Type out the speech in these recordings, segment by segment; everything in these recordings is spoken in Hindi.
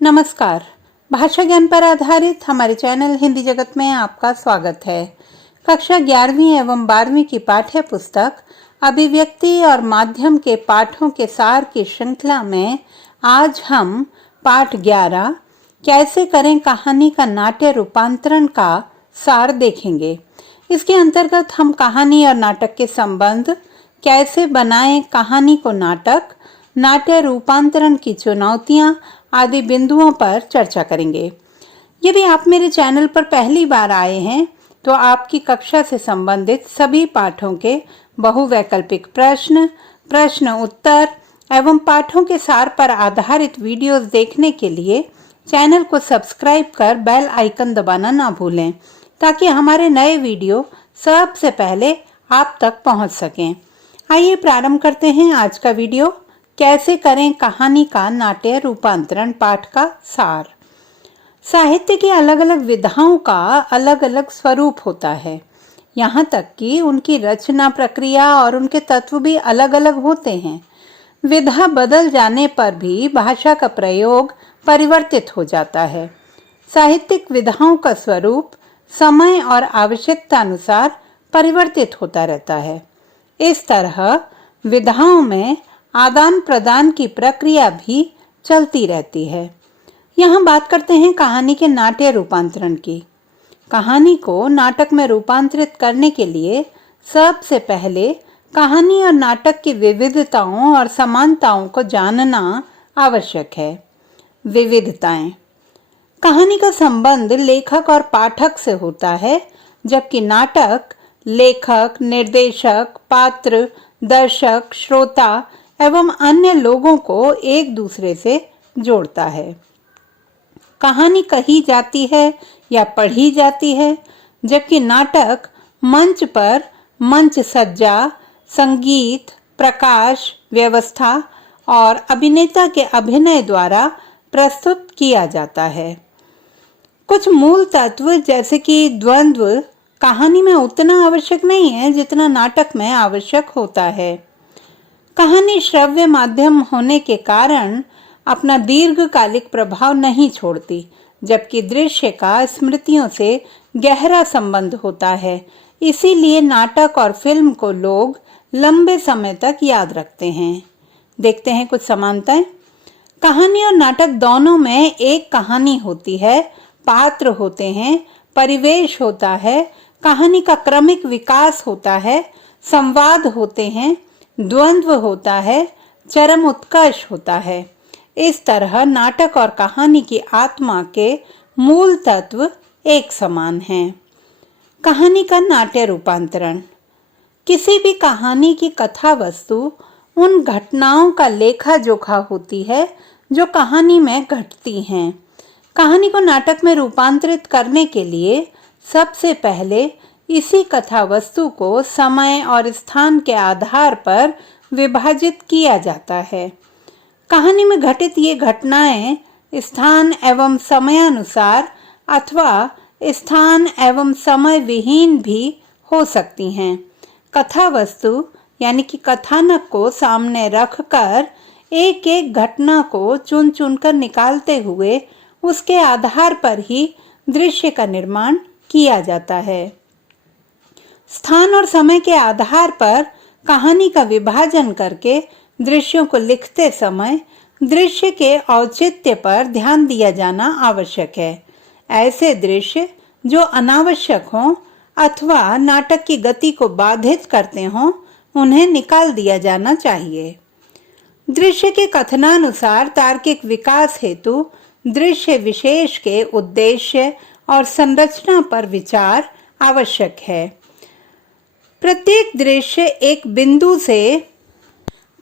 नमस्कार। भाषा ज्ञान पर आधारित हमारे चैनल हिंदी जगत में आपका स्वागत है। कक्षा 11वीं एवं 12वीं की पाठ्य पुस्तक अभिव्यक्ति और माध्यम के पाठों के सार की श्रृंखला में आज हम पाठ 11 कैसे करें कहानी का नाट्य रूपांतरण का सार देखेंगे। इसके अंतर्गत हम कहानी और नाटक के संबंध, कैसे बनाएं कहानी को नाटक, नाट्य रूपांतरण की चुनौतियां आदि बिंदुओं पर चर्चा करेंगे। यदि आप मेरे चैनल पर पहली बार आए हैं तो आपकी कक्षा से संबंधित सभी पाठों के बहुवैकल्पिक प्रश्न, प्रश्न उत्तर एवं पाठों के सार पर आधारित वीडियोस देखने के लिए चैनल को सब्सक्राइब कर बेल आइकन दबाना ना भूलें, ताकि हमारे नए वीडियो सबसे पहले आप तक पहुंच सकें। आइए प्रारंभ करते हैं आज का वीडियो। कैसे करें कहानी का नाट्य रूपांतरण पाठ का सार। साहित्य की अलग अलग विधाओं का अलग अलग स्वरूप होता है। यहाँ तक कि उनकी रचना प्रक्रिया और उनके तत्व भी अलग अलग होते हैं। विधा बदल जाने पर भी भाषा का प्रयोग परिवर्तित हो जाता है। साहित्यिक विधाओं का स्वरूप समय और आवश्यकता अनुसार परिवर्तित होता रहता है। इस तरह विधाओं में आदान प्रदान की प्रक्रिया भी चलती रहती है। यहाँ बात करते हैं कहानी के नाट्य रूपांतरण की। कहानी को नाटक में रूपांतरित करने के लिए सबसे पहले कहानी और नाटक की विविधताओं और समानताओं को जानना आवश्यक है। विविधताएं। कहानी का संबंध लेखक और पाठक से होता है, जबकि नाटक लेखक, निर्देशक, पात्र, दर्शक, श्रोता एवं अन्य लोगों को एक दूसरे से जोड़ता है। कहानी कही जाती है या पढ़ी जाती है, जबकि नाटक मंच पर मंच सज्जा, संगीत, प्रकाश व्यवस्था और अभिनेता के अभिनय द्वारा प्रस्तुत किया जाता है। कुछ मूल तत्व जैसे कि द्वंद्व कहानी में उतना आवश्यक नहीं है जितना नाटक में आवश्यक होता है। कहानी श्रव्य माध्यम होने के कारण अपना दीर्घकालिक प्रभाव नहीं छोड़ती, जबकि दृश्य का स्मृतियों से गहरा संबंध होता है। इसीलिए नाटक और फिल्म को लोग लंबे समय तक याद रखते हैं। देखते हैं कुछ समानताएं। कहानी और नाटक दोनों में एक कहानी होती है, पात्र होते हैं, परिवेश होता है, कहानी का क्रमिक विकास होता है, संवाद होते हैं, द्वंद्व होता है, चरम उत्कर्ष होता है। इस तरह नाटक और कहानी की आत्मा के मूल तत्व एक समान हैं। कहानी का नाट्य रूपांतरण। किसी भी कहानी की कथा वस्तु उन घटनाओं का लेखा जोखा होती है जो कहानी में घटती हैं। कहानी को नाटक में रूपांतरित करने के लिए सबसे पहले इसी कथा वस्तु को समय और स्थान के आधार पर विभाजित किया जाता है। कहानी में घटित ये घटनाएं स्थान एवं समयानुसार अथवा स्थान एवं समय विहीन भी हो सकती हैं। कथा वस्तु यानी कि कथानक को सामने रखकर एक एक घटना को चुन चुनकर निकालते हुए उसके आधार पर ही दृश्य का निर्माण किया जाता है। स्थान और समय के आधार पर कहानी का विभाजन करके दृश्यों को लिखते समय दृश्य के औचित्य पर ध्यान दिया जाना आवश्यक है। ऐसे दृश्य जो अनावश्यक हों अथवा नाटक की गति को बाधित करते हों, उन्हें निकाल दिया जाना चाहिए। दृश्य के कथनानुसार तार्किक विकास हेतु दृश्य विशेष के उद्देश्य और संरचना पर विचार आवश्यक है। प्रत्येक दृश्य एक बिंदु से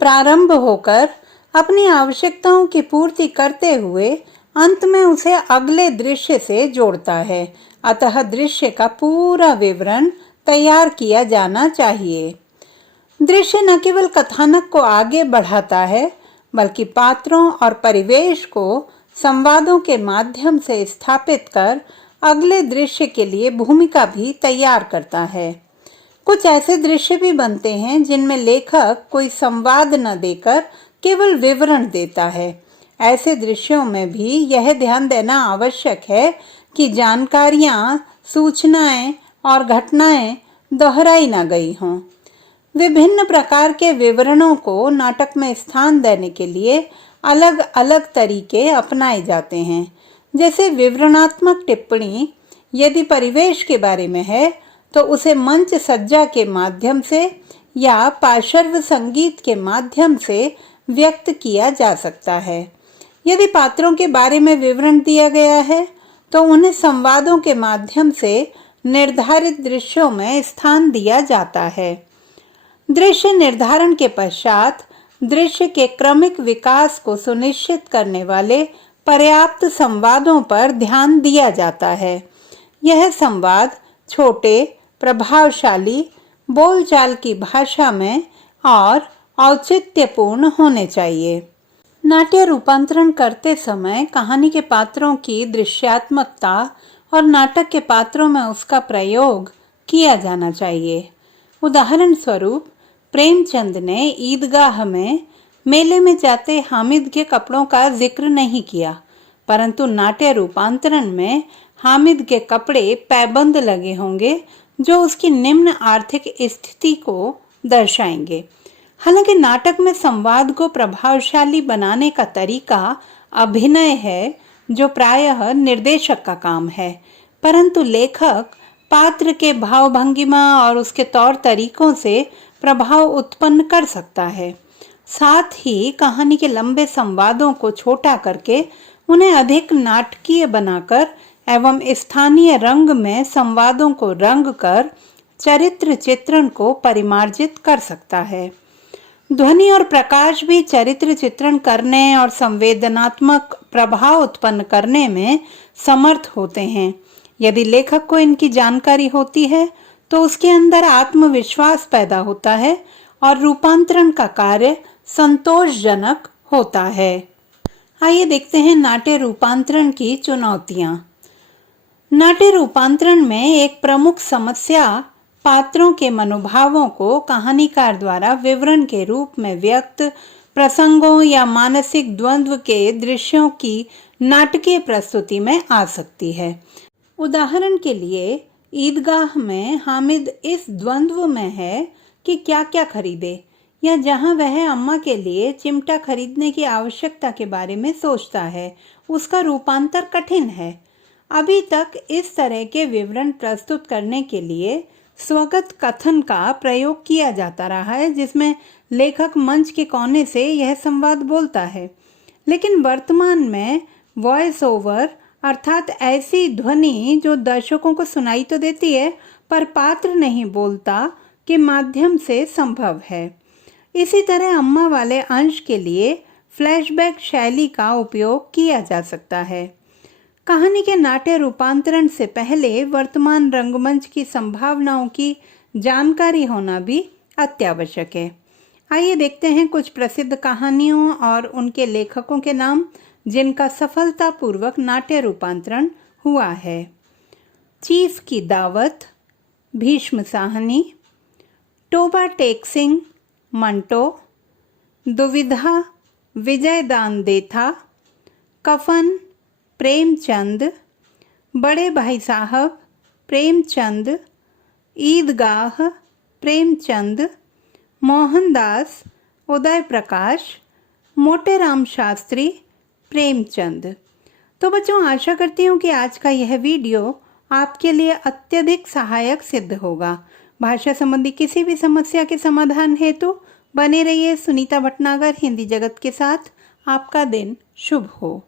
प्रारंभ होकर अपनी आवश्यकताओं की पूर्ति करते हुए अंत में उसे अगले दृश्य से जोड़ता है। अतः दृश्य का पूरा विवरण तैयार किया जाना चाहिए। दृश्य न केवल कथानक को आगे बढ़ाता है, बल्कि पात्रों और परिवेश को संवादों के माध्यम से स्थापित कर अगले दृश्य के लिए भूमिका भी तैयार करता है। कुछ ऐसे दृश्य भी बनते हैं जिनमें लेखक कोई संवाद न देकर केवल विवरण देता है। ऐसे दृश्यों में भी यह ध्यान देना आवश्यक है कि जानकारियां, सूचनाएं और घटनाएं दोहराई न गई हों। विभिन्न प्रकार के विवरणों को नाटक में स्थान देने के लिए अलग अलग तरीके अपनाए जाते हैं। जैसे विवरणात्मक टिप्पणी यदि परिवेश के बारे में है तो उसे मंच सज्जा के माध्यम से या पार्श्व संगीत के माध्यम से व्यक्त किया जा सकता है। यदि पात्रों के बारे में विवरण दिया गया है तो उन्हें संवादों के माध्यम से निर्धारित दृश्यों में स्थान दिया जाता है। दृश्य निर्धारण के पश्चात दृश्य के क्रमिक विकास को सुनिश्चित करने वाले पर्याप्त संवादों पर ध्यान दिया जाता है। यह संवाद छोटे, प्रभावशाली, बोलचाल की भाषा में और औचित्यपूर्ण होने चाहिए। नाट्य रूपांतरण करते समय कहानी के पात्रों की दृश्यात्मकता और नाटक के पात्रों में उसका प्रयोग किया जाना चाहिए। उदाहरण स्वरूप प्रेमचंद ने ईदगाह में मेले में जाते हामिद के कपड़ों का जिक्र नहीं किया, परंतु नाट्य रूपांतरण में हामिद के कपड़े पैबंद लगे होंगे जो उसकी निम्न आर्थिक स्थिति को दर्शाएंगे। हालांकि नाटक में संवाद को प्रभावशाली बनाने का तरीका अभिनय है जो प्रायः निर्देशक का काम है, परंतु लेखक पात्र के भावभंगिमा और उसके तौर तरीकों से प्रभाव उत्पन्न कर सकता है। साथ ही कहानी के लंबे संवादों को छोटा करके उन्हें अधिक नाटकीय बनाकर एवं स्थानीय रंग में संवादों को रंग कर चरित्र चित्रण को परिमार्जित कर सकता है। ध्वनि और प्रकाश भी चरित्र चित्रण करने और संवेदनात्मक प्रभाव उत्पन्न करने में समर्थ होते हैं। यदि लेखक को इनकी जानकारी होती है तो उसके अंदर आत्मविश्वास पैदा होता है और रूपांतरण का कार्य संतोषजनक होता है। आइए देखते हैं नाट्य रूपांतरण की चुनौतियां। नाट्य रूपांतरण में एक प्रमुख समस्या पात्रों के मनोभावों को कहानीकार द्वारा विवरण के रूप में व्यक्त प्रसंगों या मानसिक द्वंद्व के दृश्यों की नाटकीय प्रस्तुति में आ सकती है। उदाहरण के लिए ईदगाह में हामिद इस द्वंद्व में है कि क्या क्या खरीदे, या जहां वह अम्मा के लिए चिमटा खरीदने की आवश्यकता के बारे में सोचता है, उसका रूपांतर कठिन है। अभी तक इस तरह के विवरण प्रस्तुत करने के लिए स्वगत कथन का प्रयोग किया जाता रहा है, जिसमें लेखक मंच के कोने से यह संवाद बोलता है। लेकिन वर्तमान में वॉइस ओवर अर्थात ऐसी ध्वनि जो दर्शकों को सुनाई तो देती है पर पात्र नहीं बोलता के माध्यम से संभव है। इसी तरह अम्मा वाले अंश के लिए फ्लैशबैक शैली का उपयोग किया जा सकता है। कहानी के नाट्य रूपांतरण से पहले वर्तमान रंगमंच की संभावनाओं की जानकारी होना भी अत्यावश्यक है। आइए देखते हैं कुछ प्रसिद्ध कहानियों और उनके लेखकों के नाम जिनका सफलतापूर्वक नाट्य रूपांतरण हुआ है। चीफ की दावत, भीष्म साहनी, टोबा टेक सिंह, मंटो, दुविधा, विजय दान देथा, कफन, प्रेमचंद, बड़े भाई साहब, प्रेमचंद, ईदगाह, प्रेमचंद, मोहनदास, उदय प्रकाश, मोटेराम शास्त्री, प्रेमचंद। तो बच्चों, आशा करती हूँ कि आज का यह वीडियो आपके लिए अत्यधिक सहायक सिद्ध होगा। भाषा संबंधी किसी भी समस्या के समाधान हेतु बने रहिए सुनीता भटनागर हिंदी जगत के साथ। आपका दिन शुभ हो।